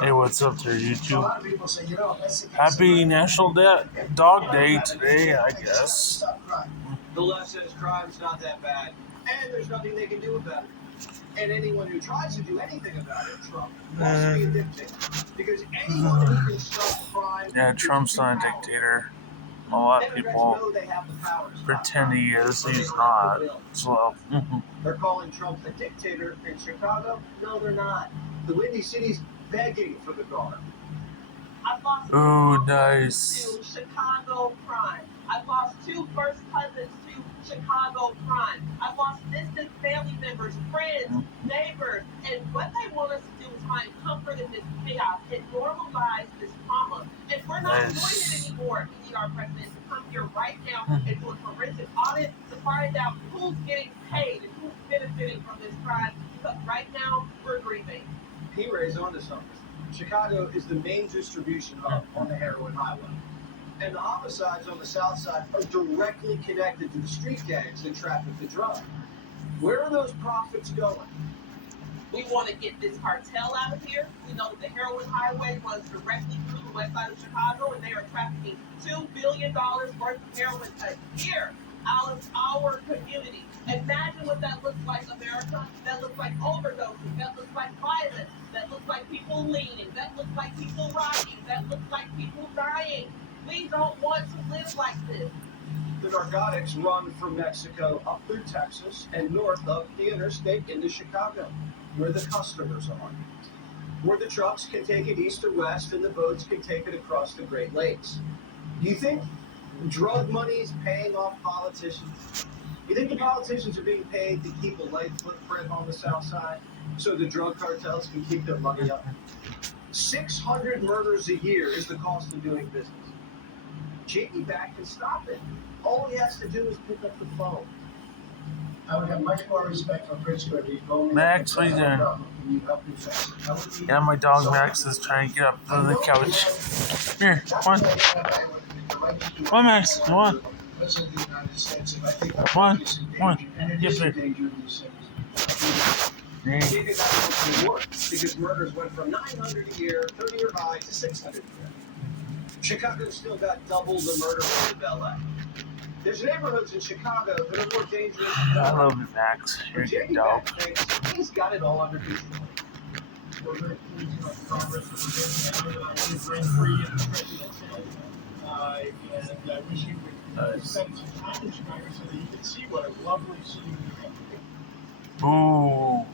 Hey, what's up there, YouTube? Happy National Dog Day today, I guess. The left says crime's not that bad, and there's nothing they can do about it. And anyone who tries to do anything about it, Trump, wants to be a dictator. Because anyone who can stop crime... Yeah, Trump's not a dictator. A lot of people pretend he is. He's not. So, They're calling Trump a dictator in Chicago? No, they're not. The Windy City's begging for the guard. Ooh, nice. To Chicago crime. I've lost 2 first cousins to Chicago crime. I've lost distant family members, friends, neighbors, and what they want us to do is find comfort in this chaos and normalize this trauma. And we're not doing it anymore. We need our president to come here right now and do a forensic audit to find out who's getting paid and who's benefiting from this crime. Because right now, we're grieving. He raised onto something. Chicago is the main distribution hub on the heroin highway. And the homicides on the south side are directly connected to the street gangs that traffic the drug. Where are those profits going? We want to get this cartel out of here. We know that the heroin highway runs directly through the west side of Chicago, and they are trafficking $2 billion worth of heroin a year out of our community. Imagine what that looks like, America. That looks like overdoses. That looks like violence. That looks like people leaning. That looks like people rioting. That looks like people dying. We don't want to live like this. The narcotics run from Mexico up through Texas and north of the interstate into Chicago, where the customers are. Where the trucks can take it east or west and the boats can take it across the Great Lakes. Do you think drug money is paying off politicians? You think the politicians are being paid to keep a light footprint on the south side so the drug cartels can keep their money up? 600 murders a year is the cost of doing business. J.D. Back can stop it. All he has to do is pick up the phone. I would have much more respect for Pritzker. Max, what are you doing? Yeah, my dog Max is trying to get up on the couch. Here, come on. Come on, Max, come on. Come on, come on. Get there. J.D. Back works because murders went from 900 a year, 30-year high, to 600 a year. Chicago's still got double the murder rate of L.A. There's neighborhoods in Chicago that are more dangerous. I love you, Max. You're a good dog. He's got it all under control. We're very pleased with progress that we're getting. I want to bring free and president and I wish you would spend some time in Chicago so that you can see what a lovely city we have. Ooh.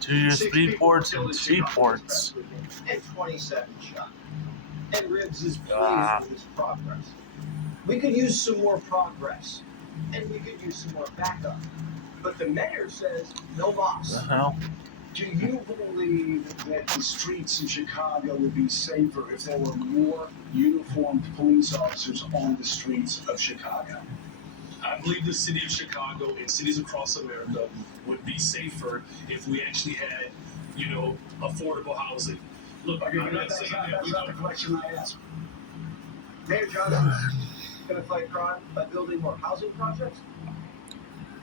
2 years, 3 ports, and 3 ports. And 27 shot. And Ribs is pleased with his progress. We could use some more progress, and we could use some more backup. But the mayor says no mas. What the hell? Do you believe that the streets in Chicago would be safer if there were more uniformed police officers on the streets of Chicago? I believe the city of Chicago and cities across America would be safer if we actually had, affordable housing. Look, I'm not saying that we That's not the question I asked. Mayor Johnson's going to fight crime by building more housing projects?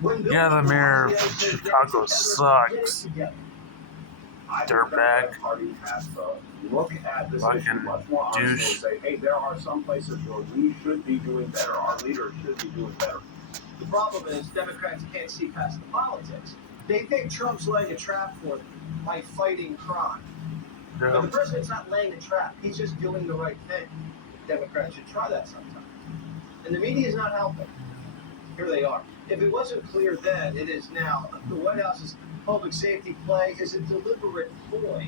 Yeah, the mayor of Chicago sucks. Dirtbag. Party has to look at this Fucking issue much more honestly and douche. say, hey, there are some places where we should be doing better. Our leaders should be doing better. The problem is Democrats can't see past the politics. They think Trump's laying a trap for them by fighting crime. But the president's not laying a trap. He's just doing the right thing. Democrats should try that sometime. And the media is not helping. Here they are. If it wasn't clear then, it is now. The White House's public safety play is a deliberate ploy,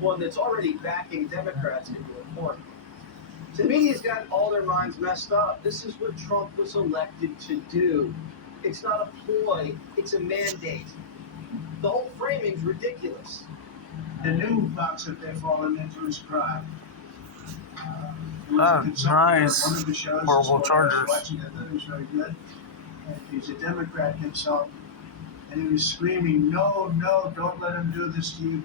one that's already backing Democrats into a corner. So the media's got all their minds messed up. This is what Trump was elected to do. It's not a ploy, it's a mandate. The whole framing's ridiculous. The new box that they're falling into is crime. Nice. One of the shows Horrible Chargers. watching, I thought it was very good. And he's a Democrat himself, and he was screaming, no, don't let him do this to you.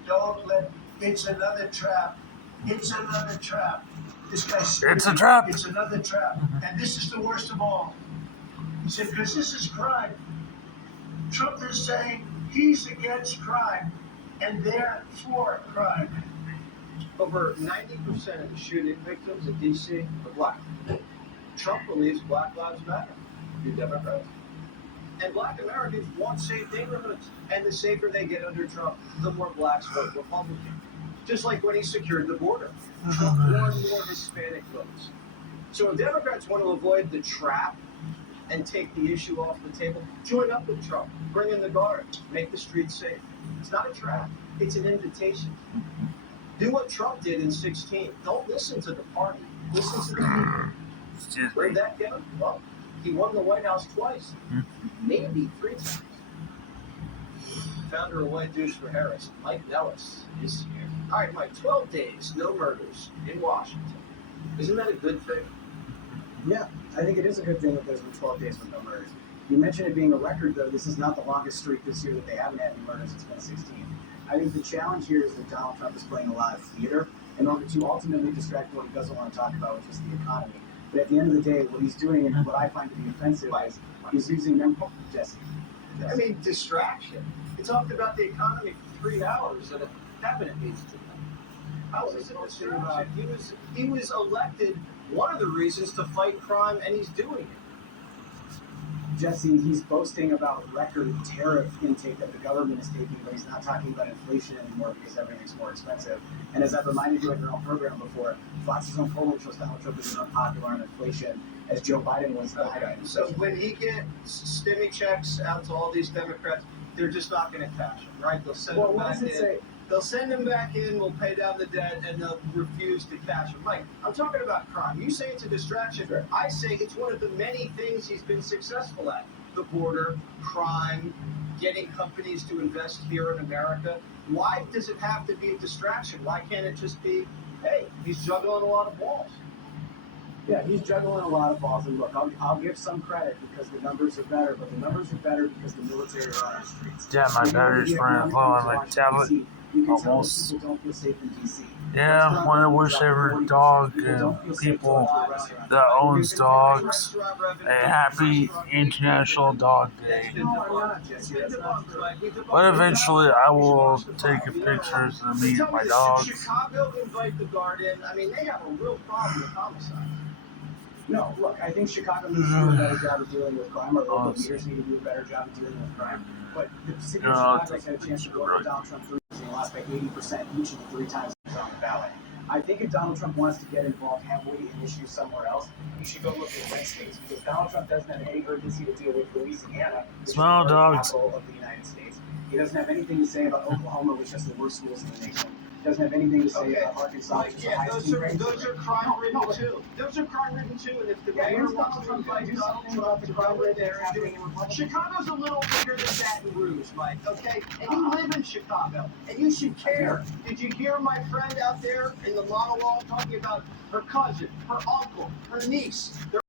It's another trap. It's another trap. This guy's It's a trap. It's another trap. And this is the worst of all. He said, because this is crime. Trump is saying he's against crime, and they're for crime. Over 90% of the shooting victims in D.C. are black. Trump believes Black Lives Matter. Do Democrats? And black Americans want safe neighborhoods. And the safer they get under Trump, the more blacks vote Republican. Just like when he secured the border. Trump won more Hispanic votes. So if Democrats want to avoid the trap and take the issue off the table, join up with Trump. Bring in the guard. Make the streets safe. It's not a trap. It's an invitation. Do what Trump did in 2016. Don't listen to the party. Listen to the people. Excuse Where'd me. that get him? Well, he won the White House twice. Maybe 3 times. Founder of White Juice for Harris, Mike Nellis, is here. All right, Mike, 12 days, no murders in Washington. Isn't that a good thing? Yeah, I think it is a good thing that there's been 12 days with no murders. You mentioned it being a record, though. This is not the longest streak this year that they haven't had any murders. It's been 16. I think the challenge here is that Donald Trump is playing a lot of theater in order to ultimately distract what he doesn't want to talk about, which is the economy. But at the end of the day, what he's doing and what I find to be offensive is he's using them. Jesse. I mean, distraction. He talked about the economy for 3 hours at a cabinet meeting. How is it a distraction? He was elected, one of the reasons, to fight crime, and he's doing it. Jesse, he's boasting about record tariff intake that the government is taking, but he's not talking about inflation anymore because everything's more expensive. And as I've reminded you in your own program before, Fox's own polling shows Donald Trump is as unpopular on inflation as Joe Biden was. Okay. So when he gets stimmy checks out to all these Democrats, they're just not going to cash them, right? They'll send them back in. They'll send them back in, we'll pay down the debt, and they'll refuse to cash them. Mike, I'm talking about crime. You say it's a distraction. Sure. I say it's one of the many things he's been successful at. The border, crime, getting companies to invest here in America. Why does it have to be a distraction? Why can't it just be, hey, he's juggling a lot of balls? Yeah, he's juggling a lot of balls. And look, I'll give some credit because the numbers are better, but the numbers are better because the military are on our streets. Yeah, my battery's running low on my tablet. You can Almost. tell that people don't feel safe in D.C. Yeah, one of the worst ever dog and people that owns dogs. A happy International Dog Day. No, I'm not, Jesse. That's not true. But eventually I will take pictures of me and my dogs. Chicago invite the guard in. I mean, they have a real problem with homicide. No, look, I think Chicago needs to do a better job of dealing with crime. Our local leaders need to do a better job of dealing with crime. But the city of Chicago's had a chance to vote for Donald Trump 3 years and lost by 80% each of the 3 times he was on the ballot. I think if Donald Trump wants to get involved heavily in issues somewhere else, he should go look at red states because Donald Trump doesn't have any urgency to deal with Louisiana, which Small is the dogs. capital of the United States. He doesn't have anything to say about Oklahoma, which has the worst schools in the nation. He doesn't have anything to say about Arkansas, which is the highest teen rate. Those are crime-ridden too. Those are crime-ridden too, and if the mayor wants to invite Donald Trump to go in there and do it, Chicago's a little bigger than Baton Rouge, Mike, okay? And you live in Chicago, and you should care. Did you hear my friend out there in the monologue talking about her cousin, her uncle, her niece? They're